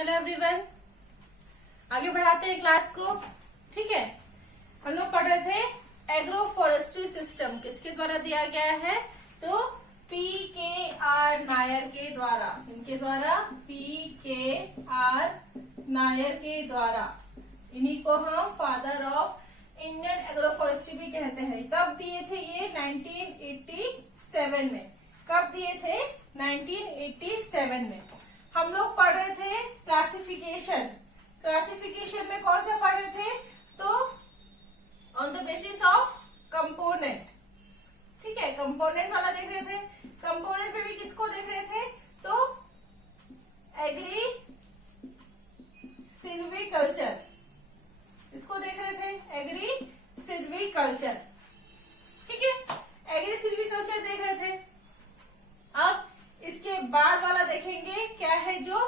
Hello everyone, आगे बढ़ाते हैं क्लास को। ठीक है, हम लोग पढ़ रहे थे एग्रो फॉरेस्ट्री सिस्टम, किसके द्वारा दिया गया है? तो PKR नायर के द्वारा, इनके द्वारा, PKR नायर के द्वारा। इन्हीं को हम father of Indian agro forestry भी कहते हैं। कब दिए थे ये? 1987 में। कब दिए थे? 1987 में। हम लोग पढ़ रहे थे क्लासिफिकेशन। क्लासिफिकेशन में कौन सा पढ़ रहे थे? तो on the basis of component. ठीक है, कंपोनेंट वाला देख रहे थे। कंपोनेंट पे भी किसको देख रहे थे? तो एग्री सिल्वीकल्चर, इसको देख रहे थे, एग्री सिल्वीकल्चर। ठीक है, एग्री सिल्वीकल्चर देख रहे थे। अब इसके बाद वाला देखेंगे, क्या है? जो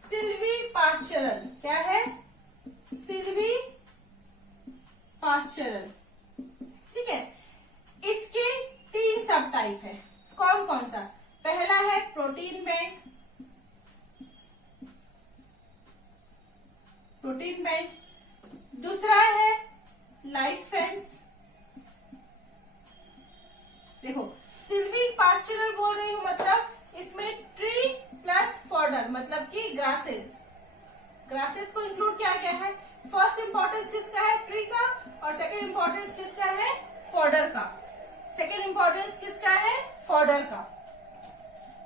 सिल्वी पास्चरल। क्या है? सिल्वी पास्चरल। ठीक है, इसके 3 सब टाइप है। कौन कौन सा? पहला है प्रोटीन बैंक, प्रोटीन बैंक। दूसरा है लाइफ फेंस। देखो, सिल्वी पास्चरल बोल रही हूं, मतलब इसमें ट्री प्लस फॉडर, मतलब कि ग्रासेस, ग्रासेस को इंक्लूड किया गया है। फर्स्ट इंपॉर्टेंस किसका है? ट्री का। और सेकंड इंपॉर्टेंस किसका है? फॉडर का। सेकंड इंपॉर्टेंस किसका है? फॉडर का।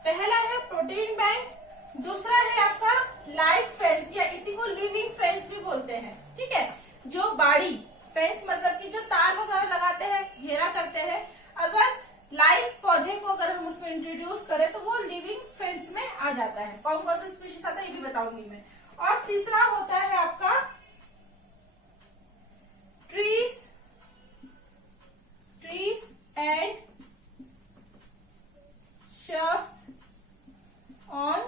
पहला है प्रोटीन बैंक, दूसरा है आपका लाइफ फेंस, या इसी को लिविंग फेंस भी बोलते हैं। ठीक है, जो बाड़ी फेंस मतलब कि जो तार वगैरह लगाते हैं, घेरा करते हैं, अगर लाइफ पौधे को अगर हम उसमें इंट्रोड्यूस करें तो वो लिविंग फेंस में आ जाता है। कौन कौन सा स्पीशीज आता है ये भी बताऊंगी मैं। और तीसरा होता है आपका trees, trees and shrubs on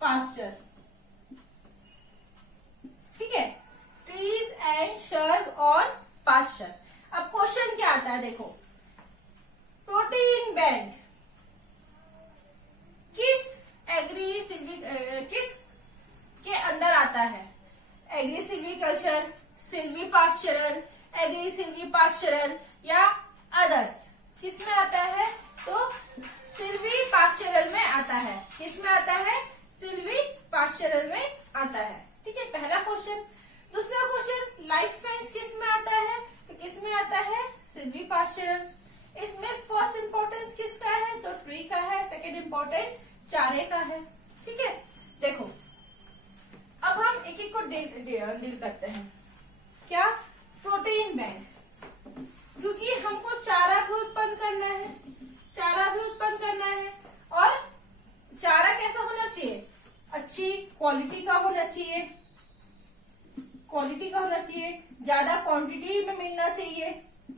pasture. ठीक है, trees and shrub on pasture. अब क्वेश्चन क्या आता है? देखो, प्रोटीन बैंक किस एग्री सिल्वी किस के अंदर आता है? Agri silviculture, silvi pastoral, agri silvi pastoral या अदर्स, किस में आता है? तो सिल्वी पास्चरल में आता है। किस में आता है? सिल्वी पास्चरल में आता है। ठीक है, पहला क्वेश्चन। दूसरा क्वेश्चन, लाइफ फेंस किस में आता है? तो किस में आता है? सिल्वी पास्चरल। इसमें फर्स्ट इंपॉर्टेंस किसका है? तो ट्री का है। सेकंड इंपॉर्टेंट चारे का है। ठीक है, देखो अब हम एक एक को डील करते हैं। क्या? प्रोटीन बैंक, क्योंकि हमको चारा भी उत्पन्न करना है, चारा भी उत्पन्न करना है। और चारा कैसा होना चाहिए? अच्छी क्वालिटी का होना चाहिए, क्वालिटी का होना चाहिए, ज्यादा क्वांटिटी में मिलना चाहिए,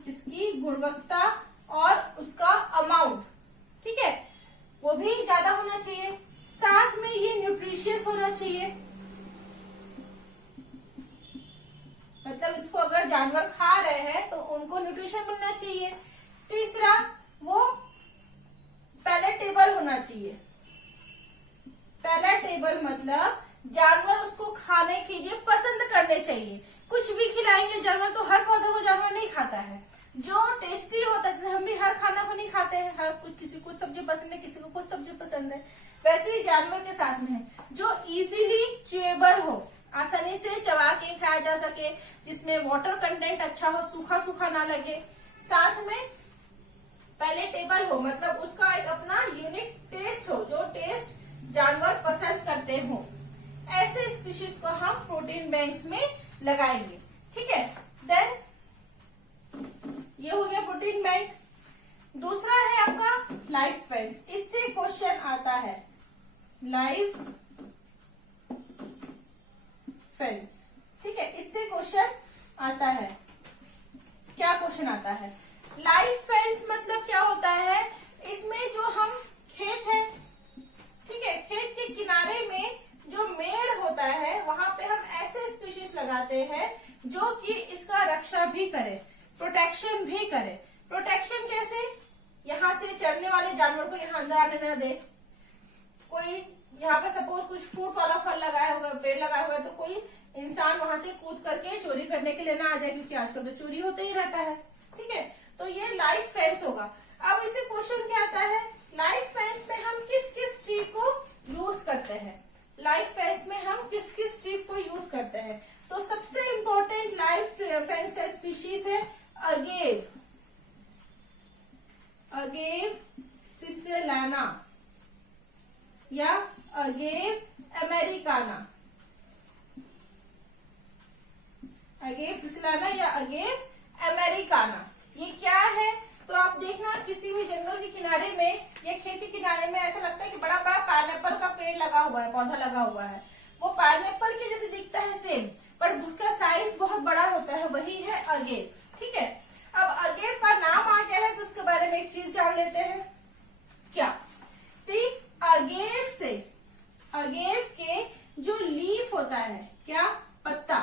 जिसकी गुणवत्ता और उसका अमाउंट, ठीक है, वो भी ज्यादा होना चाहिए। साथ में ये न्यूट्रिशियस होना चाहिए, मतलब इसको अगर जानवर खा रहे हैं तो उनको न्यूट्रिशन मिलना चाहिए। तीसरा, वो पैलेटेबल होना चाहिए। पैलेटेबल मतलब जानवर उसको खाने के लिए पसंद करने चाहिए। कुछ भी खिलाएंगे जानवर तो हर पौधे को जानवर नहीं खाता है। जो टेस्टी होता है, जैसे हम भी हर खाना को नहीं खाते हैं, हर कुछ, किसी को सब्जी पसंद है, किसी को कुछ सब्जी पसंद है, वैसे ही जानवर के साथ में है जो इजीली च्यूएबल हो, आसानी से चबा के खाया जा सके, जिसमें वाटर कंटेंट अच्छा हो, सूखा सूखा ना लगे, साथ में पैलेटेबल हो, मतलब उसका एक अपना यूनिक टेस्ट हो, जो टेस्ट जानवर पसंद करते हो। ऐसे स्पीशीज को हम प्रोटीन बैंक्स में लगाएंगे। ठीक है, देन ये हो गया प्रोटीन बैंक। दूसरा है आपका लाइफ फेंस। इससे क्वेश्चन आता है लाइफ फेंस। ठीक है, इससे क्वेश्चन आता है। क्या क्वेश्चन आता है? लाइफ फेंस मतलब क्या होता है? इसमें जो हम खेत है, ठीक है, खेत के किनारे में जो मेड़ होता है, वहां पे हम ऐसे स्पीशीज लगाते हैं जो कि इसका रक्षा भी करे, प्रोटेक्शन भी करे। प्रोटेक्शन कैसे? यहाँ से चढ़ने वाले जानवर को यहाँ अंदर आने न दे, कोई यहाँ पे सपोज कुछ फ्रूट वाला फल लगाया हुआ है, पेड़ लगाया हुआ है, तो कोई इंसान वहां से कूद करके चोरी करने के लिए ना आ जाए, क्योंकि आजकल तो चोरी होते ही रहता है। ठीक है, तो ये लाइफ फेंस होगा। अब इससे क्वेश्चन क्या आता है, लाइफ फेंस में हम किस किस ट्री को यूज करते हैं, लाइफ फेंस में हम किस किस ट्री को यूज करते हैं। तो सबसे इंपॉर्टेंट लाइफ फेंस का स्पीशीज है अगेव, अगेव सिसिलाना या अगेव अमेरिकाना, अगेव सिसिलाना या अगेव अमेरिकाना। ये क्या है, तो आप देखना किसी भी जंगल के किनारे में या खेत के किनारे में ऐसा लगता है कि बड़ा बड़ा पाइनएप्पल का पेड़ लगा हुआ है, पौधा लगा हुआ है। वो पाइनएप्पल के जैसे दिखता है सेम, पर उसका साइज बहुत बड़ा होता है, वही है अगेव। ठीक है, अब अगेव का नाम आ गया है तो उसके बारे में एक चीज जान लेते हैं। क्या, अगेव से, अगेव के जो लीफ होता है, क्या, पत्ता,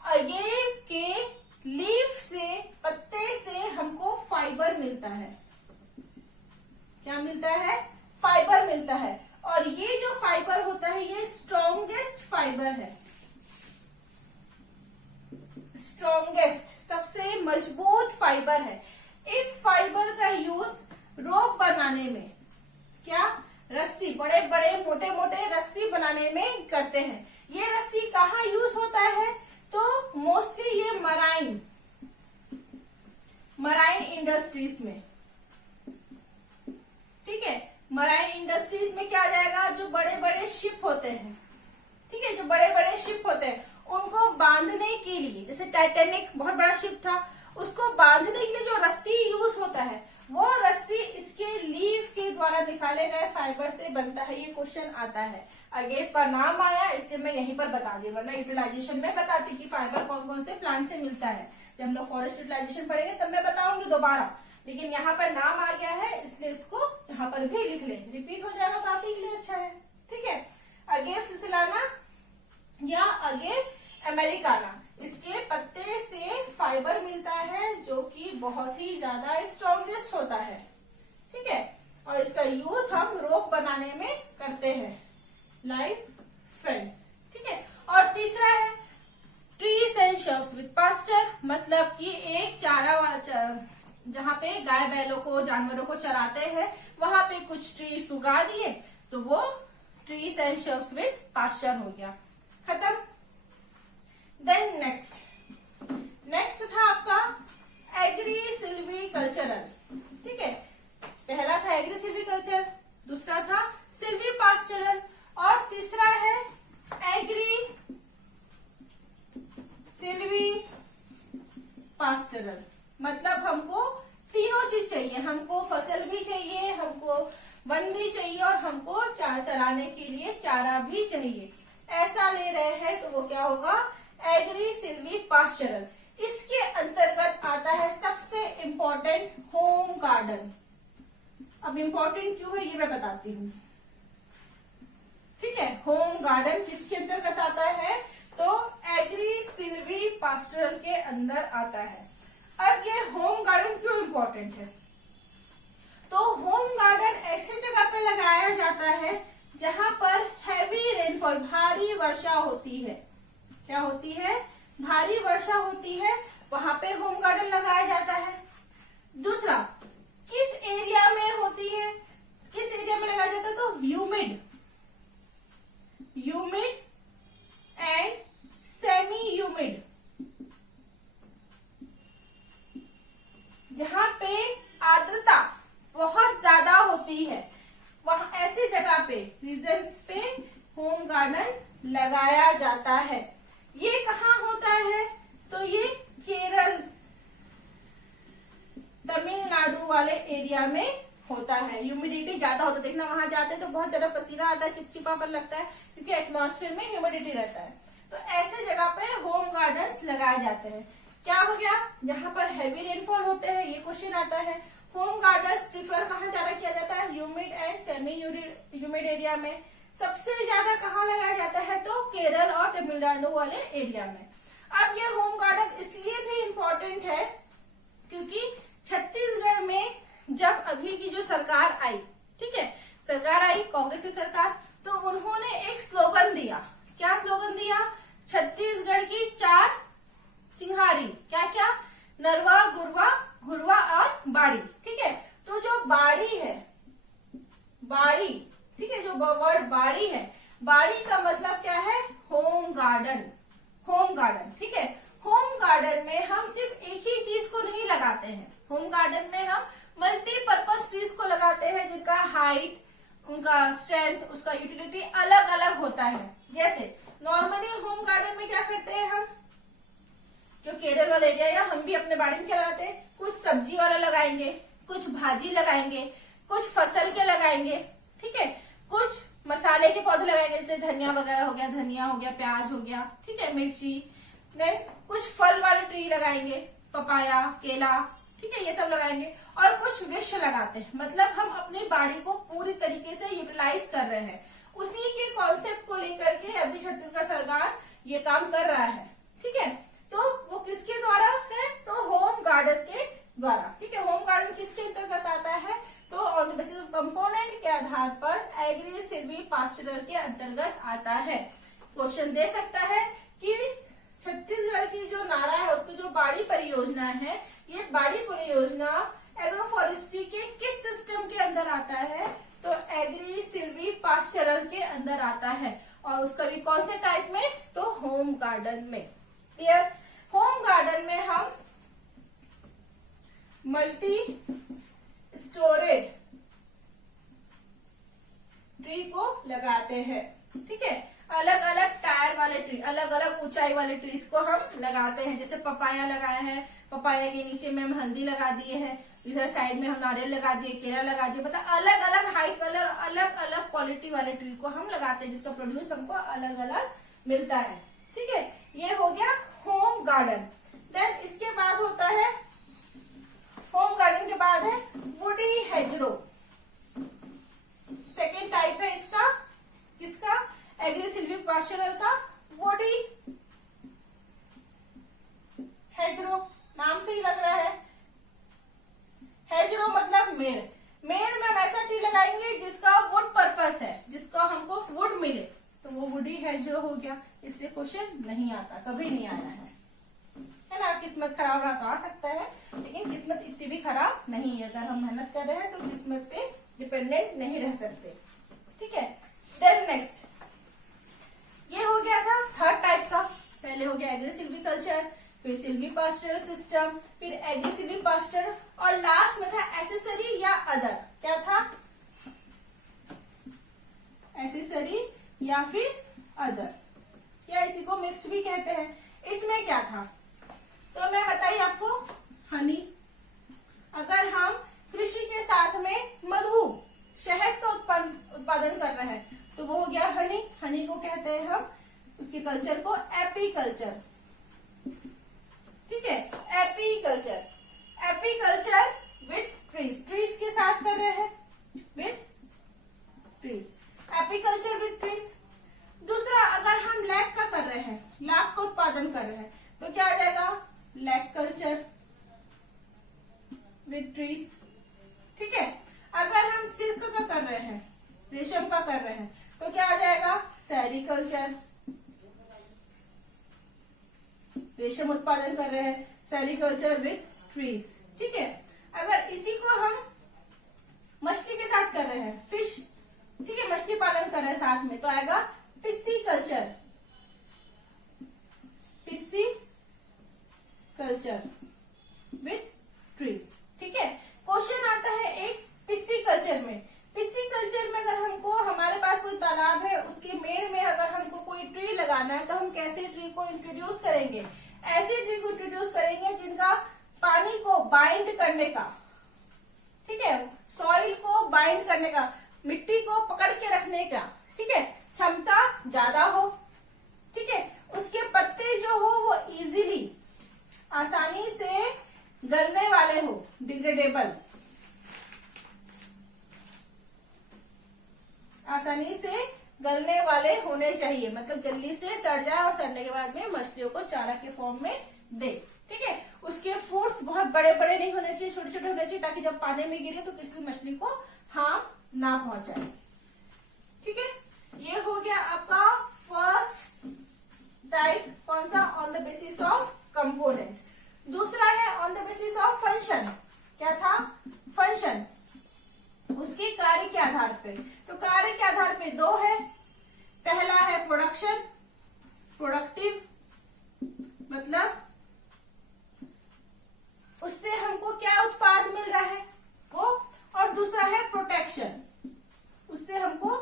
अगेव के लीफ से, पत्ते से हमको फाइबर मिलता है। क्या मिलता है, फाइबर मिलता है। और ये जो फाइबर होता है ये स्ट्रॉन्गेस्ट फाइबर है, स्ट्रॉन्गेस्ट, सबसे मजबूत फाइबर है। इस फाइबर का यूज रोप बनाने में, क्या, रस्सी, बड़े बड़े मोटे मोटे रस्सी बनाने में करते हैं। ये रस्सी कहाँ यूज होता है, तो मोस्टली ये मराइन इंडस्ट्रीज में। ठीक है, मराइन इंडस्ट्रीज में क्या आ जाएगा, जो बड़े बड़े शिप होते हैं, ठीक है, जो बड़े बड़े शिप होते हैं उनको बांधने के लिए, जैसे टाइटैनिक बहुत बड़ा शिप था, उसको बांधने के लिए जो रस्सी यूज होता है, वो रस्सी इसके लीफ के द्वारा निकाले गए फाइबर से बनता है। ये क्वेश्चन आता है, अगेव का नाम आया इसलिए मैं यहीं पर बता दी, वरना यूटिलाइजेशन में बताती कि फाइबर कौन कौन से प्लांट से मिलता है। जब हम लोग फॉरेस्ट यूटिलाइजेशन पढ़ेंगे तब मैं बताऊंगी दोबारा, लेकिन यहाँ पर नाम आ गया है इसलिए इसको यहाँ पर भी लिख ले, रिपीट हो जाएगा तो आप ही के लिए अच्छा है। ठीक है, अगेव सिसिलाना या अगेव अमेरिकाना, इसके पत्ते से फाइबर मिलता है जो कि बहुत ही ज्यादा स्ट्रॉन्गेस्ट होता है। ठीक है, और इसका यूज हम रोप बनाने में करते हैं, लाइफ फेंस। ठीक है, और तीसरा है trees and shrubs with pasture, मतलब कि एक चारा जहाँ पे गाय बैलों को, जानवरों को चराते हैं, वहां पे कुछ ट्रीज उगा दिए तो वो trees and shrubs with pasture हो गया, खत्म। देन नेक्स्ट था आपका एग्री सिल्वीकल्चरल। ठीक है, पहला था एग्री सिल्वीकल्चर, दूसरा था सिल्वी पास्चरल और तीसरा है एग्री सिल्वी पास्चरल। मतलब हमको तीनों चीज चाहिए, हमको फसल भी चाहिए, हमको वन भी चाहिए और हमको चराने के लिए चारा भी चाहिए। ऐसा ले रहे हैं तो वो क्या होगा, एग्री सिल्वी पास्चरल। इसके अंतर्गत आता है सबसे इम्पोर्टेंट होम गार्डन। अब इम्पोर्टेंट क्यों है ये मैं बताती हूँ। ठीक है, होम गार्डन किसके अंतर्गत आता है, तो एग्री सिल्वी पास्चरल के अंदर आता है। अब ये होम गार्डन क्यों इम्पोर्टेंट है, तो होम गार्डन ऐसे जगह पे लगाया जाता है जहां पर हैवी रेनफॉल, भारी वर्षा होती है। क्या होती है, भारी वर्षा होती है, वहां पे होम गार्डन लगाया जाता है। दूसरा, किस एरिया में होती है, किस एरिया में लगाया जाता है, तो ह्यूमिड एंड सेमी ह्यूमिड, जहां पे आर्द्रता बहुत ज्यादा होती है, वहां ऐसी जगह पे, रीजन्स पे होम गार्डन लगाया जाता है। ये कहाँ होता है, तो ये केरल, तमिलनाडु वाले एरिया में होता है। ह्यूमिडिटी ज्यादा होता है, देखना वहां जाते हैं तो बहुत ज्यादा पसीना आता है, चिपचिपापन लगता है, क्योंकि एटमॉस्फेयर में ह्यूमिडिटी रहता है। तो ऐसे जगह पे होम गार्डन्स लगाए जाते हैं। क्या हो गया, जहां पर हैवी रेनफॉल होते हैं, ये क्वेश्चन आता है। होम गार्डन्स प्रिफर कहाँ ज्यादा किया जाता है, humid and semi humid area में। सबसे ज्यादा कहाँ लगाया जाता है, तो केरल और तमिलनाडु वाले एरिया में। अब ये होम गार्डन इसलिए भी इम्पोर्टेंट है क्योंकि छत्तीसगढ़ में जब अभी की जो सरकार आई, ठीक है, सरकार आई कांग्रेस की सरकार, तो उन्होंने एक स्लोगन दिया। क्या स्लोगन दिया? छत्तीसगढ़ की 4 चिन्हारी, क्या क्या? नरवा, गुरवा, घुरवा और बाड़ी। ठीक है, तो जो बाड़ी है, बाड़ी, ठीक है, जो वर्ड बाड़ी है, बाड़ी का मतलब क्या है? Home garden. होम गार्डन, ठीक है। होम गार्डन में हम सिर्फ एक ही चीज को नहीं लगाते हैं, होम गार्डन में हम मल्टीपर्पज ट्रीज को लगाते हैं जिनका हाइट, उनका स्ट्रेंथ, उसका यूटिलिटी अलग अलग होता है। जैसे नॉर्मली होम गार्डन में क्या करते हैं हम, जो केरल वाला एरिया या हम भी अपने बाड़ी में क्या लगाते हैं, कुछ सब्जी वाला लगाएंगे, कुछ भाजी लगाएंगे, कुछ फसल के लगाएंगे, ठीक है, कुछ मसाले के पौधे लगाएंगे, जैसे धनिया वगैरह हो गया, धनिया हो गया, प्याज हो गया, ठीक है, मिर्ची। देन कुछ फल वाले ट्री लगाएंगे, पपाया, केला, ठीक है, ये सब लगाएंगे। और कुछ वृक्ष लगाते हैं, मतलब हम अपनी बाड़ी को पूरी तरीके से यूटिलाइज कर रहे हैं। उसी के कॉन्सेप्ट को लेकर के अभी छत्तीसगढ़ सरकार ये काम कर रहा है, ठीक है। तो वो किसके द्वारा है? तो होम गार्डन के द्वारा, ठीक है। होम गार्डन किसके अंतर्गत आता है? तो on the basis of component के आधार पर एग्री सिल्वी पास्चरल के अंतर्गत आता है। क्वेश्चन दे सकता है कि छत्तीसगढ़ की जो नारा है, उसकी जो बाड़ी परियोजना है, ये बाड़ी परियोजना एग्रो फॉरेस्ट्री के किस सिस्टम के अंदर आता है? तो एग्री सिल्वी पास्चरल के अंदर आता है। और उसका भी कौन से टाइप में? तो होम गार्डन में। क्लियर? होम गार्डन में हम मल्टी स्टोरेज ट्री को लगाते हैं, ठीक है। अलग अलग टायर वाले ट्री, अलग अलग ऊंचाई वाले ट्रीज को हम लगाते हैं। जैसे पपाया लगाया है, पपाया के नीचे में हम हल्दी लगा दिए हैं, इधर साइड में हम नारियल लगा दिए, केला लगा दिए, मतलब अलग अलग हाइट कलर, अलग अलग क्वालिटी वाले ट्री को हम लगाते हैं, जिसका प्रोड्यूस हमको अलग अलग मिलता है, ठीक है। ये हो गया होम गार्डन। देन इसके बाद होता है, होम गार्डन के बाद है वुडी हेजरो। सेकेंड टाइप है इसका, किसका? एग्री सिल्वी पास्चरल का वुडी हेजरो। नाम से ही लग रहा है, हेजरो मतलब मेड़। मेड़ में वैसा ट्री लगाएंगे जिसका वुड पर्पस है, जिसका हमको वुड मिले, तो वो वुडी हेजरो हो गया। इससे क्वेश्चन नहीं आता, कभी नहीं आया है ना। किस्मत खराब रहा तो आ सकता है, लेकिन किस्मत इतनी भी खराब नहीं है। अगर हम मेहनत कर रहे हैं तो किस्मत पे डिपेंडेंट नहीं रह सकते, ठीक है। देन नेक्स्ट, ये हो गया था थर्ड टाइप का। पहले हो गया एग्री सिल्वी कल्चर, फिर सिल्वी पास्चरल सिस्टम, फिर एग्री सिल्वी पास्चरल, और लास्ट में था एसेसरी या अदर। क्या था? एसेसरी या फिर अदर, या इसी को मिक्स्ड भी कहते हैं। इसमें क्या था? तो मैं बताइए आपको, हनी। अगर हम कृषि के साथ में मधु, शहद का उत्पादन कर रहे हैं, तो वो हो गया हनी। हनी को कहते हैं हम, उसके कल्चर को एपीकल्चर, ठीक है, apiculture. Apiculture with trees, trees के साथ कर रहे हैं, with trees, apiculture with trees. दूसरा, अगर हम लैक का कर रहे हैं, लाख का उत्पादन कर रहे हैं, तो क्या आ जाएगा? लैक कल्चर विथ ट्रीज, ठीक है। अगर हम सिल्क का कर रहे हैं, रेशम का कर रहे हैं, तो क्या आ जाएगा? सेरीकल्चर, रेशम उत्पादन कर रहे हैं, सेरीकल्चर विथ ट्रीज, ठीक है। अगर इसी को हम मछली के साथ कर रहे हैं, फिश, ठीक है, मछली पालन कर रहे हैं साथ में, तो आएगा पिस्सीकल्चर, पिस्सी कल्चर विथ ट्रीज, ठीक है। क्वेश्चन आता है एक पिस्सीकल्चर में। पिस्सीकल्चर में अगर हमको, हमारे पास कोई तालाब है, उसके मेड़ में अगर हमको कोई ट्री लगाना है, तो हम कैसे ट्री को इंट्रोड्यूस करेंगे? ऐसे ट्री को इंट्रोड्यूस करेंगे जिनका पानी को बाइंड करने का, ठीक है, सॉइल को बाइंड करने का, मिट्टी को पकड़ के रखने का, ठीक है, क्षमता ज्यादा हो, ठीक है। उसके पत्ते जो हो वो इजीली, आसानी से गलने वाले हो, डिग्रेडेबल, आसानी से गलने वाले होने चाहिए, मतलब जल्दी से सड़ जाए और सड़ने के बाद में मछलियों को चारा के फॉर्म में दे, ठीक है। उसके फ्रूट्स बहुत बड़े बड़े नहीं होने चाहिए, छोटे छोटे होने चाहिए, ताकि जब पानी में गिरे तो किसी मछली को हार्म ना पहुंचाए, ठीक है। पे दो है। पहला है प्रोडक्शन, प्रोडक्टिव मतलब उससे हमको क्या उत्पाद मिल रहा है वो, और दूसरा है प्रोटेक्शन, उससे हमको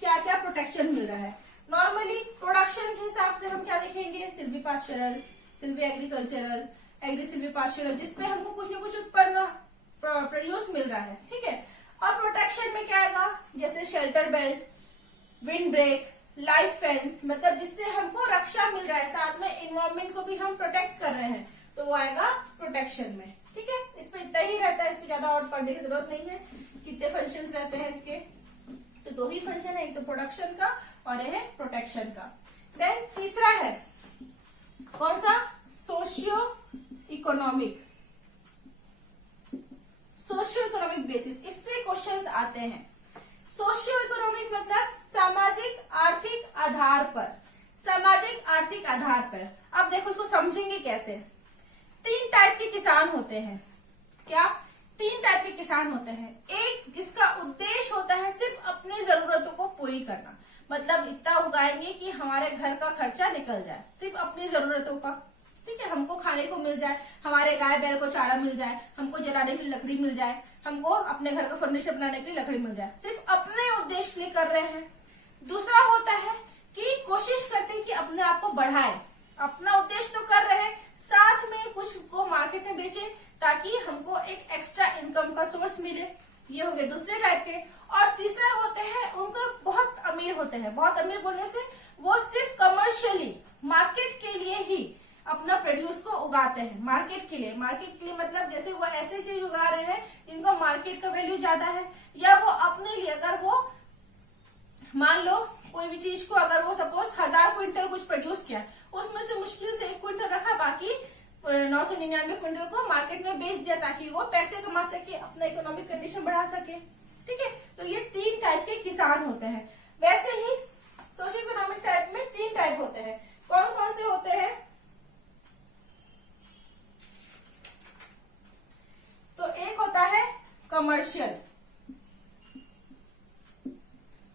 क्या क्या प्रोटेक्शन मिल रहा है। नॉर्मली प्रोडक्शन के हिसाब से हम क्या देखेंगे, Silvi पास्चरल, Silvi agricultural, agree silvi पास्चरल, जिसपे हमको कुछ न कुछ उत्पन्न प्रोड्यूस मिल रहा है, ठीक है। और प्रोटेक्शन में क्या आएगा, जैसे shelter belt, wind break, life fence, मतलब जिससे हमको रक्षा मिल रहा है, साथ में इन्वायरमेंट को भी हम प्रोटेक्ट कर रहे हैं, तो वो आएगा प्रोटेक्शन में, ठीक है। इस पे इतना ही रहता है, इसमें ज्यादा और पढ़ने की जरूरत नहीं है। कितने फंक्शंस रहते हैं इसके, तो दो ही फंक्शन है, एक तो प्रोडक्शन का और यह है प्रोटेक्शन का। देन तीसरा है कौन सा, socio economic, socio economic basis, इससे क्वेश्चंस आते हैं। सोशियो इकोनॉमिक मतलब सामाजिक आर्थिक आधार पर, सामाजिक आर्थिक आधार पर। अब देखो इसको समझेंगे कैसे। तीन टाइप के किसान होते हैं, क्या, तीन टाइप के किसान होते हैं। एक जिसका उद्देश्य होता है सिर्फ अपनी जरूरतों को पूरी करना, मतलब इतना उगाएंगे कि हमारे घर का खर्चा निकल जाए, सिर्फ अपनी जरूरतों का, ठीक है, हमको खाने को मिल जाए, हमारे गाय बैल को चारा मिल जाए, हमको जलाने के लिए लकड़ी मिल जाए, हमको अपने घर का फर्नीचर बनाने के लिए लकड़ी मिल जाए, सिर्फ अपने उद्देश्य के लिए कर रहे हैं। दूसरा होता है कि कोशिश करते हैं कि अपने आप को बढ़ाए, अपना उद्देश्य तो कर रहे हैं, साथ में कुछ को मार्केट में बेचे ताकि हमको एक एक्स्ट्रा इनकम का सोर्स मिले। ये हो गए दूसरे टाइप के। और तीसरा होते हैं उनको बहुत अमीर होते हैं, बहुत अमीर बोलने से वो सिर्फ कमर्शियली मार्केट के लिए ही अपना प्रोड्यूस को उगाते हैं, मार्केट के लिए, मार्केट के लिए मतलब जैसे वो ऐसे चीज उगा रहे हैं इनको मार्केट का वैल्यू ज्यादा है, या वो अपने लिए, अगर वो मान लो कोई भी चीज को अगर वो सपोज 1000 क्विंटल कुछ प्रोड्यूस किया, उसमें से मुश्किल से 1 क्विंटल रखा, बाकी 999 क्विंटल को मार्केट में बेच दिया ताकि वो पैसे कमा सके, अपना इकोनॉमिक कंडीशन बढ़ा सके, ठीक है। तो ये तीन टाइप के किसान होते हैं। वैसे ही सोशियो इकोनॉमिक टाइप में तीन टाइप होते हैं, कौन कौन से होते हैं, तो एक होता है कमर्शियल,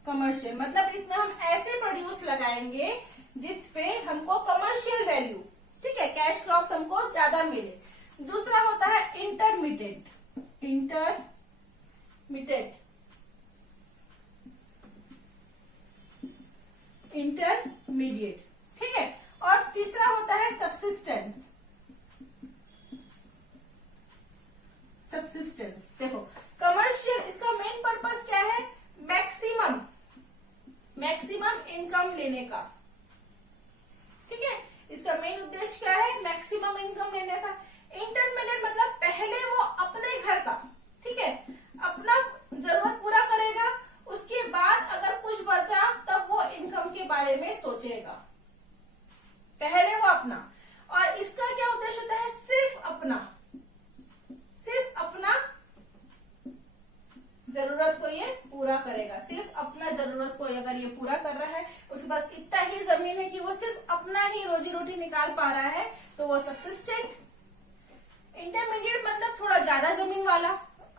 कमर्शियल मतलब इसमें हम ऐसे प्रोड्यूस लगाएंगे जिसपे हमको कमर्शियल वैल्यू, ठीक है, कैश क्रॉप्स हमको ज्यादा मिले। दूसरा होता है इंटरमीडिएट, इंटरमीडिएट, इंटरमीडिएट, ठीक है। और तीसरा होता है सब्सिस्टेंस, सब्सिस्टेंस। देखो कमर्शियल इसका मेन पर्पस क्या है, मैक्सिमम, मैक्सिमम इनकम लेने का, ठीक है, इसका मेन उद्देश्य क्या है, मैक्सिमम इनकम लेने का। इंटरमीडिएट मतलब पहले वो अपने घर का, ठीक है, अपना जरूरत पूरा करेगा, उसके बाद अगर कुछ बचा तब वो इनकम के बारे में सोचेगा, पहले वो अपना। और इसका क्या उद्देश्य होता है, सिर्फ अपना, सिर्फ अपना जरूरत को ये पूरा करेगा, सिर्फ अपना जरूरत को अगर ये पूरा कर रहा है, उसके पास इतना ही जमीन है कि वो सिर्फ अपना ही रोजी रोटी निकाल पा रहा है, तो वो सब्सिस्टेंट। इंटरमीडिएट मतलब थोड़ा ज्यादा जमीन वाला,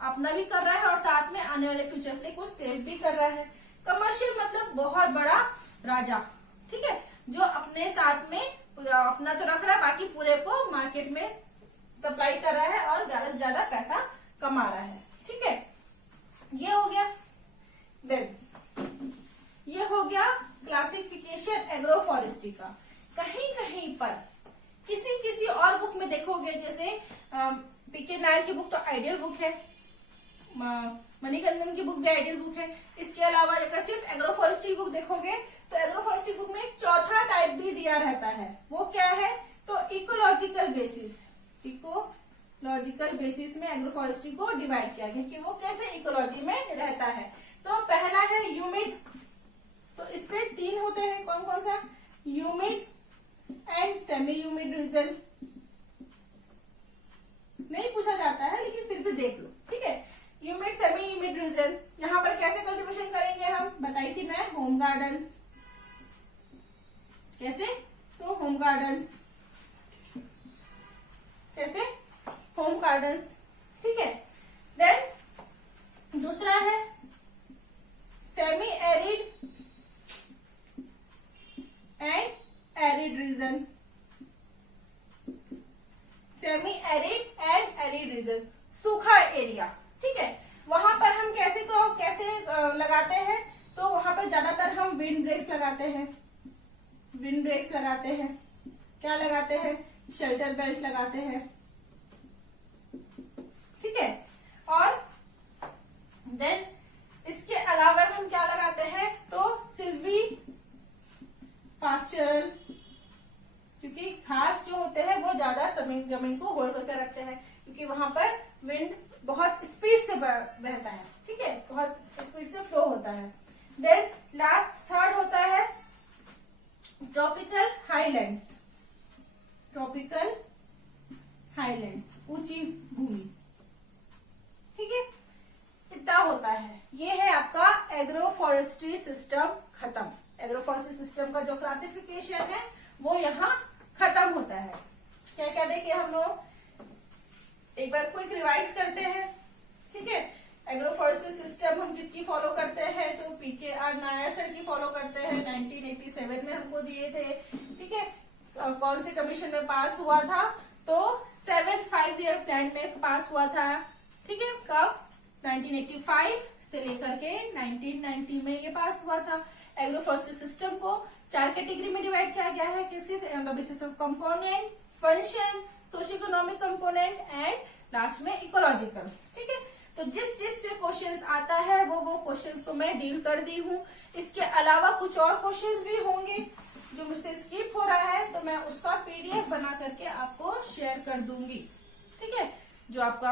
अपना भी कर रहा है और साथ में आने वाले फ्यूचर के लिए कुछ सेव भी कर रहा है। कमर्शियल मतलब बहुत बड़ा राजा, ठीक है, जो अपने साथ में अपना तो रख रहा है, बाकी पूरे को मार्केट में सप्लाई कर रहा है और ज्यादा से ज्यादा पैसा कमा रहा है, ठीक है। ये हो गया। देन ये हो गया क्लासिफिकेशन एग्रो फॉरेस्ट्री का। कहीं कहीं पर किसी किसी और बुक में देखोगे, जैसे पीके नायर की बुक तो आइडियल बुक है, मणिकंदन की बुक भी आइडियल बुक है। इसके अलावा अगर सिर्फ एग्रो फॉरेस्ट्री बुक देखोगे तो एग्रो फॉरेस्ट्री बुक में एक चौथा टाइप भी दिया रहता है, वो क्या है, तो इकोलॉजिकल बेसिस, इकोलॉजिकल बेसिस में एग्रो फॉरेस्ट्री को डिवाइड किया गया कि वो कैसे इकोलॉजी में रहता है। तो पहला है ह्यूमिड, तो इसपे तीन होते हैं, कौन कौन सा, humid and semi humid region. नहीं पूछा जाता है लेकिन फिर भी देख लो, ठीक है। ह्यूमिड सेमी ह्यूमिड रीजन, यहाँ पर कैसे कल्टीवेशन करेंगे हम, बताई थी मैं, होम गार्डन्स, कैसे, तो होम गार्डन्स, कैसे, होम गार्डन्स, ठीक है। देन दूसरा है semi arid region, semi arid and arid region, सूखा एरिया, ठीक है। वहां पर हम कैसे लगाते हैं, तो वहां पर ज्यादातर हम विंड ब्रेक्स लगाते हैं, विंड ब्रेक्स लगाते हैं, क्या लगाते हैं, शेल्टर बेल्ट लगाते हैं, ठीक है। और देन इसके अलावा हम क्या लगाते हैं, तो सिल्वी पास्चरल, क्योंकि घास जो होते हैं वो ज्यादा जमीन को होल्ड करके रखते हैं, क्योंकि वहां पर विंड बहुत स्पीड से बहता है, ठीक है, बहुत स्पीड से फ्लो होता है। देन लास्ट थर्ड होता है ट्रॉपिकल हाईलैंड्स, ट्रॉपिकल हाईलैंड्स, ऊंची भूमि, ठीक है। इतना होता है। ये है आपका एग्रो फॉरेस्ट्री सिस्टम खत्म। एग्रो फॉरेस्ट्री सिस्टम का जो क्लासिफिकेशन है वो यहाँ खत्म होता है। क्या क्या देखिए हम लोग एक बार क्विक रिवाइज करते हैं, ठीक है। एग्रो फॉरेस्ट्री सिस्टम हम किसकी फॉलो करते हैं, तो PKR नायर सर की फॉलो करते हैं, 1987 में हमको दिए थे, ठीक है। कौन से कमीशन में पास हुआ था, तो 7th 5-year प्लान में पास हुआ था, ठीक है। कब, 1985 से लेकर के 1990 में ये पास हुआ था। एग्रो फॉरेस्ट्री सिस्टम को 4 कैटेगरी में डिवाइड किया गया है, किसके, on the basis of component, function, socio economic component and last में इकोलॉजिकल, ठीक है। तो जिस से क्वेश्चंस आता है वो क्वेश्चंस को मैं डील कर दी हूँ। इसके अलावा कुछ और क्वेश्चंस भी होंगे जो मुझसे स्किप हो रहा है, तो मैं उसका PDF बना करके आपको शेयर कर दूंगी, ठीक है। जो आपका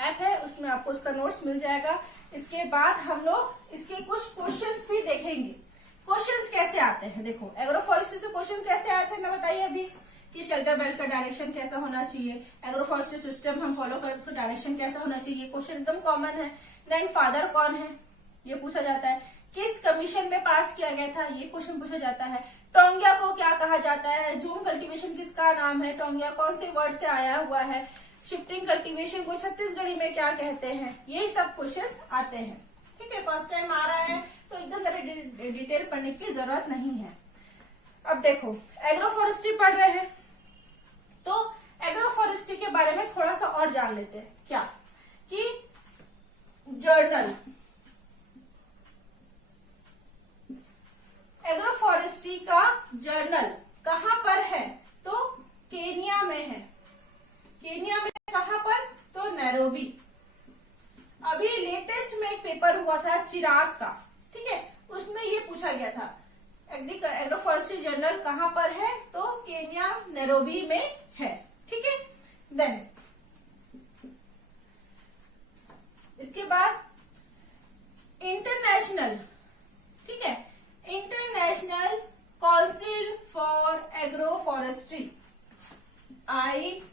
ऐप है उसमें आपको उसका नोट्स मिल जाएगा। इसके बाद हम लोग इसके कुछ क्वेश्चंस भी देखेंगे। क्वेश्चंस कैसे आते हैं, देखो एग्रो फॉरेस्ट्री से क्वेश्चन कैसे आए थे मैं बताइए अभी, कि शेल्टर बेल्ट का डायरेक्शन कैसा होना चाहिए, एग्रो फॉरेस्ट्री सिस्टम हम फॉलो करते तो डायरेक्शन कैसा होना चाहिए, क्वेश्चन एकदम कॉमन है। देन फादर कौन है ये पूछा जाता है, किस कमीशन में पास किया गया था ये क्वेश्चन पूछा जाता है, टोंगिया को क्या कहा जाता है, झूम कल्टीवेशन किसका नाम है, टोंगिया कौन से वर्ड से आया हुआ है, शिफ्टिंग कल्टीवेशन को छत्तीसगढ़ी में क्या कहते हैं, यही सब क्वेश्चंस आते हैं, ठीक है। फर्स्ट टाइम आ रहा है तो एकदम डिटेल पढ़ने की जरूरत नहीं है। अब देखो एग्रो फॉरेस्ट्री पढ़ रहे हैं तो एग्रो फॉरेस्ट्री के बारे में थोड़ा सा और जान लेते हैं, क्या कि जर्नल, एग्रो फॉरेस्ट्री का जर्नल कहाँ पर है, तो केन्या में है। केन्या में कहाँ पर, तो नैरोबी। अभी लेटेस्ट में एक पेपर हुआ था चिराग का, ठीक है, उसमें ये पूछा गया था एग्रो फॉरेस्ट्री जर्नल कहाँ पर है, तो केन्या नैरोबी में है, ठीक है। देन इसके बाद इंटरनेशनल, ठीक है, international council for agro forestry, ICAF,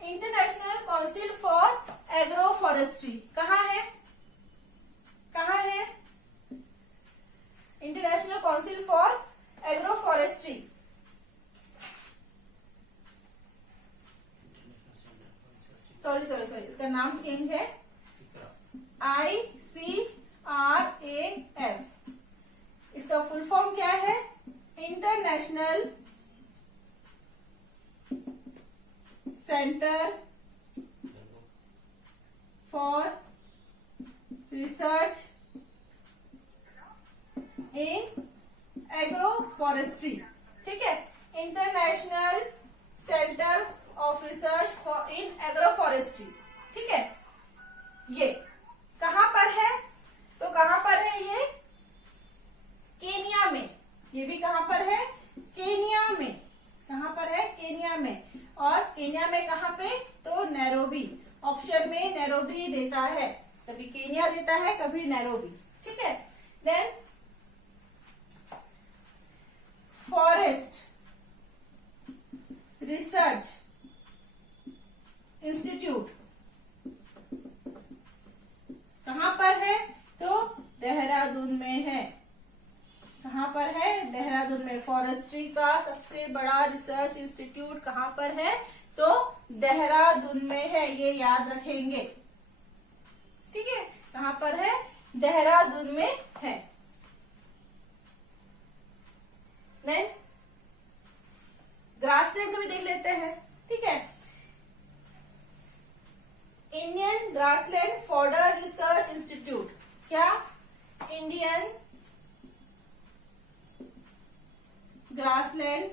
international council for agro forestry कहाँ है, कहाँ है international council for agro forestry, sorry इसका नाम चेंज है, ICRAF। इसका फुल फॉर्म क्या है, international centre for research in agro forestry, ठीक है। International centre of research in agro forestry, ठीक है। ये कहाँ पर है, तो कहाँ पर है ये, केन्या में। ये भी कहाँ पर है, केन्या में। कहाँ पर है, केन्या में। और केन्या में कहाँ पे, तो नैरोबी। ऑप्शन में नैरोबी देता है, कभी केन्या देता है कभी नैरोबी, ठीक है। देन फॉरेस्ट रिसर्च इंस्टीट्यूट कहाँ पर है, तो देहरादून में है। कहाँ पर है, देहरादून में। फॉरेस्ट्री का सबसे बड़ा रिसर्च इंस्टीट्यूट कहाँ पर है, तो देहरादून में है, ये याद रखेंगे, ठीक है। कहाँ पर है, देहरादून में है। देन ग्रासलैंड को भी देख लेते हैं, ठीक है। Indian grassland fodder research institute, क्या? Indian grassland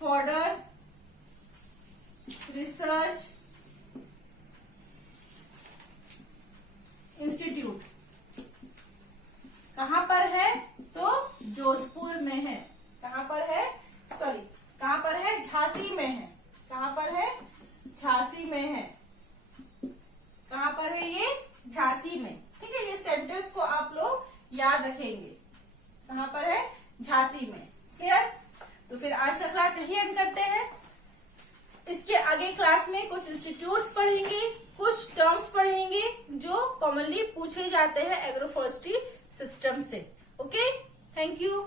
fodder research institute कहां पर है? तो जोधपुर में है। कहां पर है? सॉरी, कहां पर है? झांसी में है। कहां पर है? झांसी में है। कहां पर है ये? झांसी में, ठीक है। ये सेंटेंस को आप लोग याद रखेंगे। कहां पर है? झांसी में। क्लियर? तो फिर आज का क्लास यही एंड करते हैं। इसके आगे क्लास में कुछ इंस्टीट्यूट्स पढ़ेंगे, कुछ टर्म्स पढ़ेंगे जो कॉमनली पूछे जाते हैं एग्रोफॉरेस्ट्री सिस्टम से। Okay, thank you.